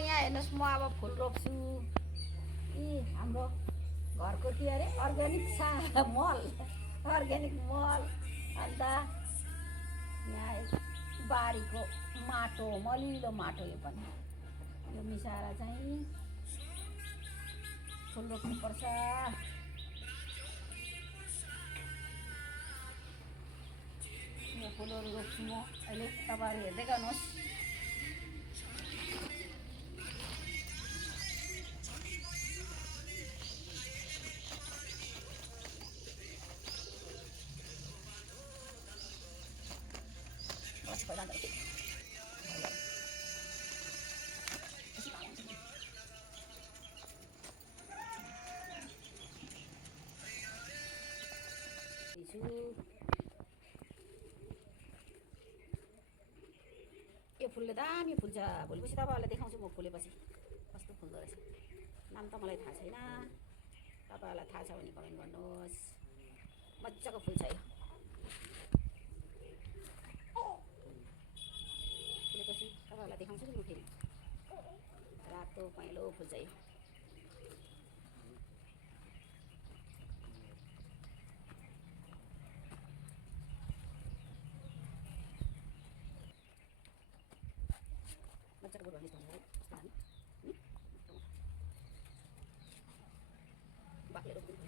यहाँ हेर्नुहोस् म अब फुल रोप्छु। हाम्रो घरको के अरे अर्ग्यानिक मल, अर्ग्यानिक मल। अन्त यहाँ बारीको माटो, मलिलो माटो, यो पनि यो मिसाएर चाहिँ फुल रोप्नुपर्छ। यो फुलहरू रोप्छु म अहिले, तपाईँहरू हेर्दै गर्नुहोस्। यो फुलले दामी फुल्छ। भोलिपछि तपाईँहरूलाई देखाउँछु म फुलेपछि कस्तो फुल्दो रहेछ। नाम त मलाई थाहा छैन, तपाईँहरूलाई थाहा छ भने कमेन्ट गर्नुहोस्। मजाको फुल्छ यो। फुलेपछि तपाईँहरूलाई देखाउँछु नि म फेरि। रातो पहेँलो फुल्छ यो। मजाको बोट भन्ने बाक्लै रोप्नु।